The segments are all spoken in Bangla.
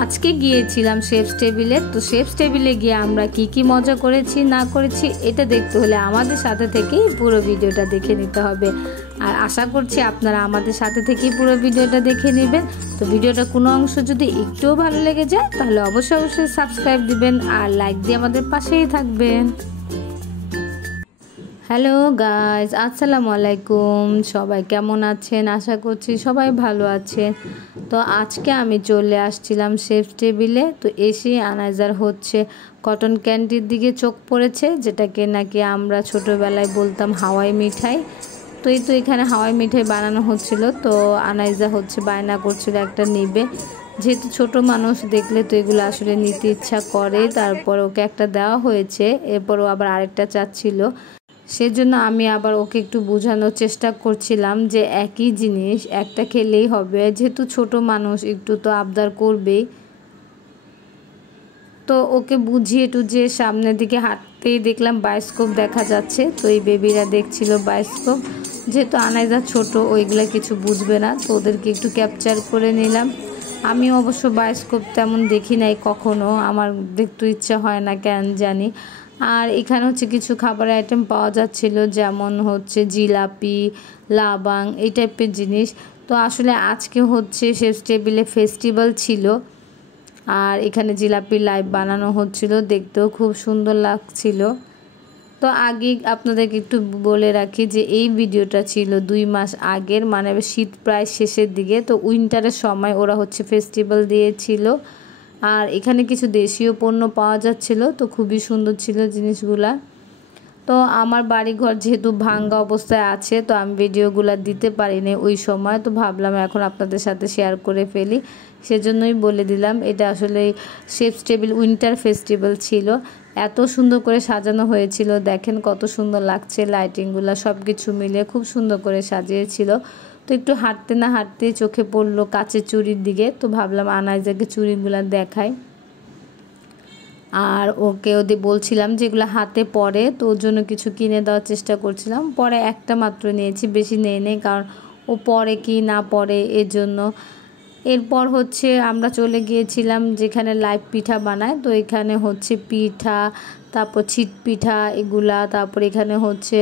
আজকে গিয়েছিলাম শেফস টেবিলে। তো শেফস টেবিলে গিয়ে আমরা কি মজা করেছি না করেছি এটা দেখতে হলে আমাদের সাথে থেকেই পুরো ভিডিওটা দেখে নিতে হবে। আর আশা করছি আপনারা আমাদের সাথে থেকেই পুরো ভিডিওটা দেখে নেবেন। তো ভিডিওটা কোনো অংশ যদি একটুও ভালো লেগে যায় তাহলে অবশ্যই সাবস্ক্রাইব দিবেন আর লাইক দিয়ে আমাদের পাশেই থাকবেন। হ্যালো গাইজ, আসসালামু আলাইকুম। সবাই কেমন আছেন? আশা করছি সবাই ভালো আছেন। তো আজকে আমি চলে আসছিলাম শেফস টেবিলে। তো এসে আনাইজার হচ্ছে কটন ক্যান্ডির দিকে চোখ পড়েছে, যেটাকে নাকি আমরা ছোটোবেলায় বলতাম হাওয়াই মিঠাই। তো এখানে হাওয়াই মিঠাই বানানো হচ্ছিল। তো আনাইজা হচ্ছে বায়না করছিল একটা নিবে, যেহেতু ছোট মানুষ দেখলে তো এগুলো আসলে নিতে ইচ্ছা করে। তারপর ওকে একটা দেওয়া হয়েছে, এরপর ও আবার আরেকটা চাচ্ছিল। সেজন্য আমি আবার ওকে একটু বোঝানোর চেষ্টা করছিলাম যে একই জিনিস একটা খেলেই হবে, যেহেতু ছোট মানুষ একটু তো আবদার করবেই। তো ওকে বুঝিয়ে টুঝিয়ে সামনের দিকে হাঁটতেই দেখলাম বায়োস্কোপ দেখা যাচ্ছে। তো এই বেবিরা দেখছিল বায়োস্কোপ, যেহেতু আনাইজা ছোট ওইগুলা কিছু বুঝবে না, তো ওদেরকে একটু ক্যাপচার করে নিলাম। আমি অবশ্য বায়োস্কোপ তেমন দেখি নাই কখনো, আমার দেখতে ইচ্ছা হয় না কেন জানি। আর এখানে হচ্ছে কিছু খাবারের আইটেম পাওয়া যাচ্ছিল, যেমন হচ্ছে জিলাপি, লাবাং, এই টাইপের জিনিস। তো আসলে আজকে হচ্ছে শেফস টেবিলে ফেস্টিভ্যাল ছিল, আর এখানে জিলাপি লাইভ বানানো হচ্ছিল, দেখতেও খুব সুন্দর লাগছিল। তো আগে আপনাদেরকে একটু বলে রাখি যে এই ভিডিওটা ছিল 2 মাস আগের, মানে শীত প্রায় শেষের দিকে। তো উইন্টারের সময় ওরা হচ্ছে ফেস্টিভ্যাল দিয়েছিল, আর এখানে কিছু দেশীয় পণ্য পাওয়া যাচ্ছিল। তো খুবই সুন্দর ছিল জিনিসগুলা। তো আমার বাড়িঘর যেহেতু ভাঙ্গা অবস্থায় আছে, তো আমি ভিডিওগুলো দিতে পারিনি ওই সময়। তো ভাবলাম এখন আপনাদের সাথে শেয়ার করে ফেলি, সেজন্যই বলে দিলাম। এটা আসলে শেফস টেবিল উইন্টার ফেস্টিভ্যাল ছিল, এত সুন্দর করে সাজানো হয়েছিল। দেখেন কত সুন্দর লাগছে, লাইটিংগুলো সব কিছু মিলে খুব সুন্দর করে সাজিয়েছিল। তো একটু হাঁটতে না হাঁটতেই চোখে পড়লো কাচের চুড়ির দিকে। তো ভাবলাম আনাইজাকে চুড়িগুলো দেখাই, আর ওদের বলছিলাম যেগুলো হাতে পরে, তো ওর জন্য কিছু কিনে দেওয়ার চেষ্টা করছিলাম। পরে একটা মাত্র নিয়েছি, বেশি নেই, কারণ ও পরে কি না পরে এর জন্য। এরপর হচ্ছে আমরা চলে গিয়েছিলাম যেখানে লাইভ পিঠা বানায়। তো এখানে হচ্ছে পিঠা, তারপর ছিট পিঠা এগুলা, তারপর এখানে হচ্ছে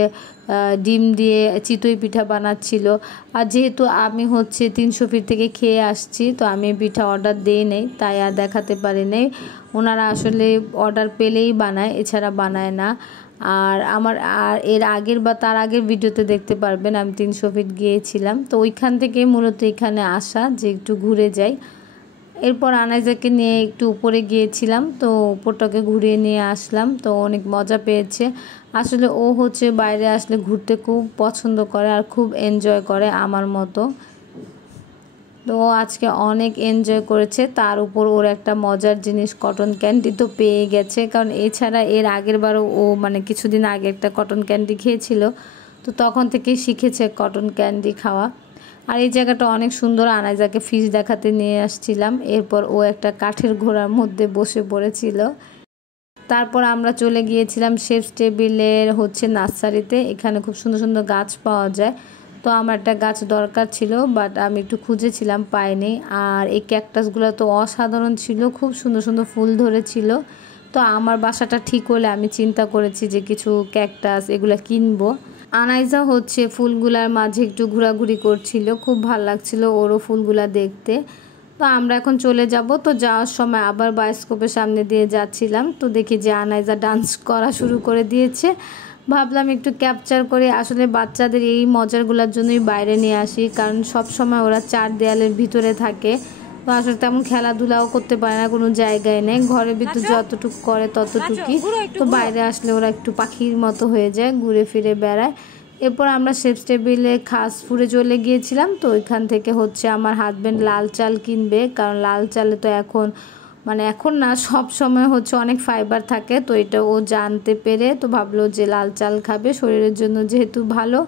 ডিম দিয়ে চিতই পিঠা বানাচ্ছিল। আর যেহেতু আমি হচ্ছে 300 ফিট থেকে খেয়ে আসছি, তো আমি পিঠা অর্ডার দিই নেই, তাই আর দেখাতে পারি নাই। ওনারা আসলে অর্ডার পেলেই বানায়, এছাড়া বানায় না। আর এর আগের বা তার আগের ভিডিওতে দেখতে পারবেন আমি 300 ফিট গিয়েছিলাম। তো ওইখান থেকে মূলত এখানে আসা যে একটু ঘুরে যাই। এরপর আনাইজাকে নিয়ে একটু উপরে গিয়েছিলাম, তো উপরটাকে ঘুরিয়ে নিয়ে আসলাম। তো অনেক মজা পেয়েছে। আসলে ও হচ্ছে বাইরে আসলে ঘুরতে খুব পছন্দ করে আর খুব এনজয় করে আমার মতো। তো আজকে অনেক এনজয় করেছে। তার উপর ওর একটা মজার জিনিস কটন ক্যান্ডি তো পেয়ে গেছে, কারণ এছাড়া এর আগের বারও ও মানে কিছুদিন আগে একটা কটন ক্যান্ডি খেয়েছিল। তো তখন থেকেই শিখেছে কটন ক্যান্ডি খাওয়া। আর এই জায়গাটা অনেক সুন্দর, আনাইজাকে ফিশ দেখাতে নিয়ে আসছিলাম। এরপর ও একটা কাঠের ঘোড়ার মধ্যে বসে পড়েছিল। তারপর আমরা চলে গিয়েছিলাম শেফস টেবিলের হচ্ছে নার্সারিতে। এখানে খুব সুন্দর সুন্দর গাছ পাওয়া যায়। তো আমার একটা গাছ দরকার ছিল, বাট আমি একটু খুঁজেছিলাম, পাইনি। আর এই ক্যাকটাসগুলো তো অসাধারণ ছিল, খুব সুন্দর সুন্দর ফুল ধরেছিল। তো আমার বাসাটা ঠিক হলে আমি চিন্তা করেছি যে কিছু ক্যাকটাস এগুলো কিনবো। আনাইজা হচ্ছে ফুলগুলার মাঝে একটু ঘোরাঘুরি করছিল, খুব ভালো লাগছিল ওরও ফুলগুলা দেখতে। তো আমরা এখন চলে যাব। তো যাওয়ার সময় আবার বায়োস্কোপের সামনে দিয়ে যাচ্ছিলাম, তো দেখি যে আনাইজা ডান্স করা শুরু করে দিয়েছে। ভাবলাম একটু ক্যাপচার করে, আসলে বাচ্চাদের এই মজারগুলোর জন্যই বাইরে নিয়ে আসি, কারণ সব সময় ওরা 4 দেয়ালের ভিতরে থাকে। তো আসলে তেমন খেলাধুলাও করতে পারে না, কোনো জায়গায় নেই, ঘরের ভিতর যতটুকু করে ততটুকুই। তো বাইরে আসলে ওরা একটু পাখির মতো হয়ে যায়, ঘুরে ফিরে বেড়ায়। এরপর আমরা শেফস টেবিলে খাসপুরে চলে গিয়েছিলাম। তো ওইখান থেকে হচ্ছে আমার হাজব্যান্ড লাল চাল কিনবে, কারণ লাল চালে তো এখন না সব সময় হচ্ছে অনেক ফাইবার থাকে। তো এটা ও জানতে পেরে তো ভাবলো যে লাল চাল খাবে, শরীরের জন্য যেহেতু ভালো।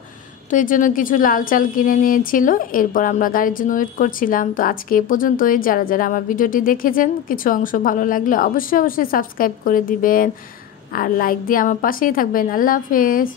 তো এই জন্য কিছু লাল চাল কিনে নিয়েছিল। এরপর আমরা গাড়ির জন্য ওয়েট করছিলাম। তো আজকে এ পর্যন্তই। যারা যারা আমার ভিডিওটি দেখেছেন, কিছু অংশ ভালো লাগলে অবশ্যই সাবস্ক্রাইব করে দিবেন আর লাইক দিয়ে আমার পাশেই থাকবেন। আল্লাহ হাফেজ।